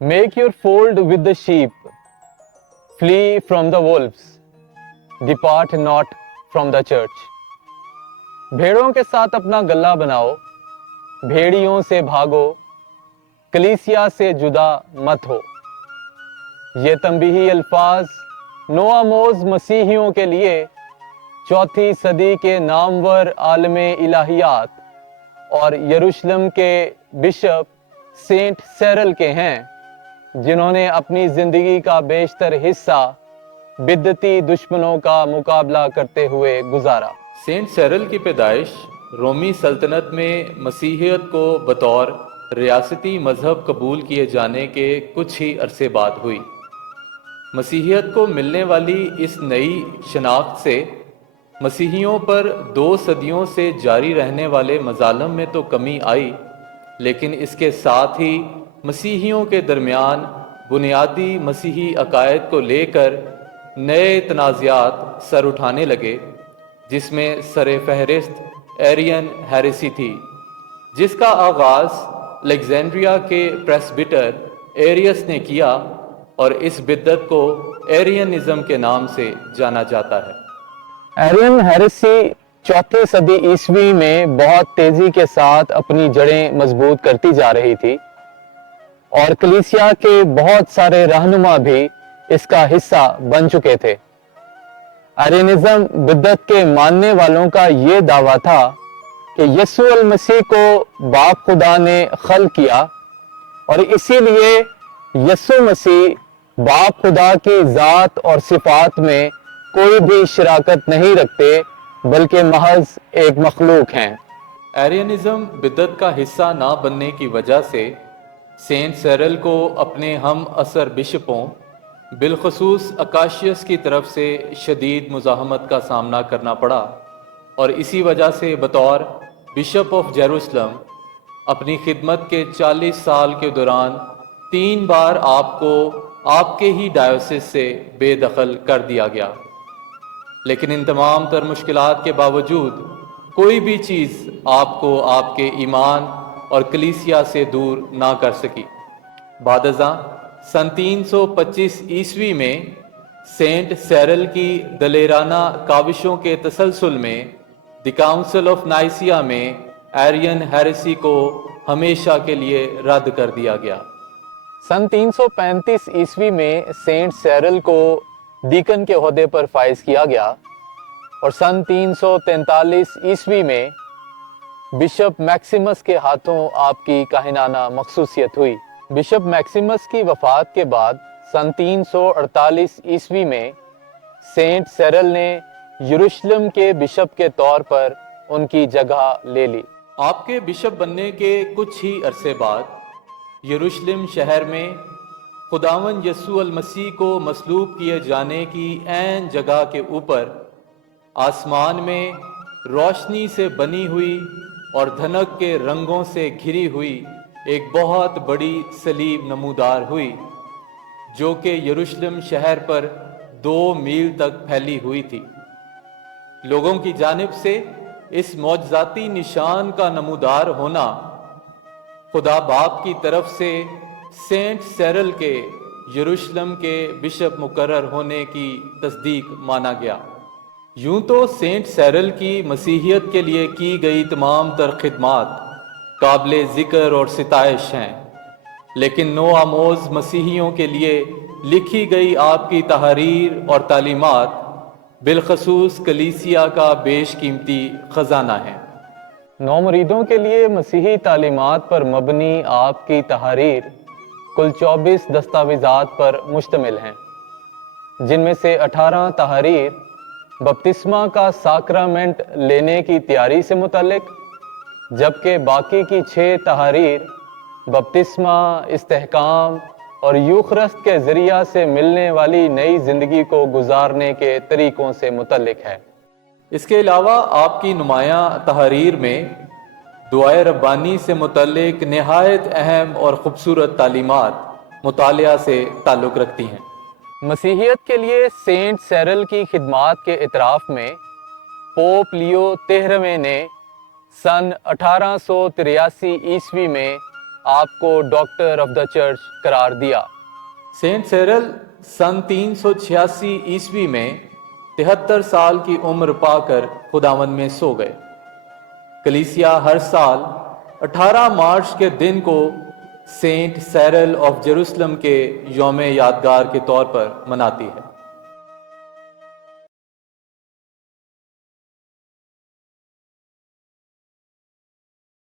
Make your fold with the sheep, flee from the wolves, depart not from the church. भेड़ों के साथ अपना गला बनाओ, भेड़ियों से भागो, कलीसिया से जुदा मत हो। ये तंबीही अल्फाज नो आमोज मसीहियों के लिए चौथी सदी के नामवर आलमे इलाहियात और यरूशलेम के बिशप सेंट सैरल के हैं, जिन्होंने अपनी जिंदगी का बेशतर हिस्सा बिद्दती दुश्मनों का मुकाबला करते हुए गुजारा। सेंट सैरल की पैदाइश रोमी सल्तनत में मसीहियत को बतौर रियासती मजहब कबूल किए जाने के कुछ ही अरसे बाद हुई। मसीहियत को मिलने वाली इस नई शनाख्त से मसीहियों पर 2 सदियों से जारी रहने वाले मजालम में तो कमी आई, लेकिन इसके साथ ही मसीहियों के दरमियान बुनियादी मसीही अकायद को लेकर नए तनाज़ात सर उठाने लगे, जिसमें सर फहरिस्त एरियन हेरेसी थी, जिसका आगाज़ अलेक्जेंड्रिया के प्रेस्बिटर एरियस ने किया और इस बिद्दत को एरियनिज्म के नाम से जाना जाता है। एरियन हेरेसी चौथी सदी ईस्वी में बहुत तेजी के साथ अपनी जड़ें मजबूत करती जा रही थी और कलीसिया के बहुत सारे रहनुमा भी इसका हिस्सा बन चुके थे। एरियनिज्म बिद्दत के मानने वालों का ये दावा था कि यीशु अल मसीह को बाप खुदा ने खल्क किया और इसीलिए यीशु मसीह बाप खुदा की ज़ात और सिफात में कोई भी शराकत नहीं रखते, बल्कि महज एक मखलूक हैं। एरियनिज्म बिद्दत का हिस्सा ना बनने की वजह से सेंट सैरल को अपने हम असर बिशपों बिलखसूस अकाशियस की तरफ से शदीद मुज़ाहमत का सामना करना पड़ा और इसी वजह से बतौर बिशप ऑफ जेरूसलम अपनी खिदमत के 40 साल के दौरान 3 बार आपको आपके ही डायोसिस से बेदखल कर दिया गया। लेकिन इन तमाम तर मुश्किलात के बावजूद कोई भी चीज़ आपको आपके ईमान और कलीसिया से दूर ना कर सकी। बादज़ा सन 325 ईस्वी में सेंट सैरल की दलेराना काविशों के तसलसल में द काउंसिल ऑफ नाइसिया में एरियन हेरेसी को हमेशा के लिए रद्द कर दिया गया। सन 335 ईस्वी में सेंट सैरल को डीकन के ओहदे पर फाइज किया गया और सन 343 ईस्वी में बिशप मैक्सिमस के हाथों आपकी काहिनाना मखसूसियत हुई। बिशप मैक्सिमस की वफात के बाद सन 348 ईस्वी में सेंट सैरल ने यरूशलेम के बिशप के तौर पर उनकी जगह ले ली। आपके बिशप बनने के कुछ ही अरसे बाद यरूशलेम शहर में खुदावन यस्सू अल मसीह को मसलूब किए जाने की ऐन जगह के ऊपर आसमान में रोशनी से बनी हुई और धनक के रंगों से घिरी हुई एक बहुत बड़ी सलीब नमूदार हुई, जो कि यरूशलेम शहर पर 2 मील तक फैली हुई थी। लोगों की जानिब से इस मौजज़ाती निशान का नमूदार होना खुदा बाप की तरफ से सेंट सैरल के यरूशलेम के बिशप मुकर्रर होने की तस्दीक माना गया। यूं तो सेंट सैरल की मसीहियत के लिए की गई तमाम तर खिदमात काबिल ज़िक्र और सिताइश हैं, लेकिन नो आमोज मसीहियों के लिए लिखी गई आपकी तहरीर और तालीमात बिलखसूस कलीसिया का बेशकीमती ख़जाना है। नौ मुरीदों के लिए मसीही तालीमात पर मबनी आपकी तहरीर कुल 24 दस्तावेज़ात पर मुश्तमिल हैं, जिनमें से 18 तहरीर बपतिस्मा का साक्रामेंट लेने की तैयारी से मुतल्लिक, जबकि बाकी की 6 तहरीर बपतिस्मा, इस्तेहकाम और यूखरस्त के ज़रिया से मिलने वाली नई ज़िंदगी को गुजारने के तरीक़ों से मुतल्लिक है। इसके अलावा आपकी नुमायाँ तहरीर में दुआए रब्बानी से मुतल्लिक नहायत अहम और ख़ूबसूरत तालीमात मुतालिया से ताल्लुक़ रखती हैं। मसीहियत के लिए सेंट सैरल की खिदमात के इतराफ़ में पोप लियो 13वें ने सन 1883 ईस्वी में آپ کو ڈاکٹر آف دا چرچ قرار دیا۔ سینٹ سیرل سن 386 عیسوی میں 73 سال کی عمر پا کر خداوند میں سو گئے۔ کلیسیا ہر سال 18 مارچ کے دن کو سینٹ سیرل آف جیروسلم کے یوم یادگار کے طور پر مناتی ہے۔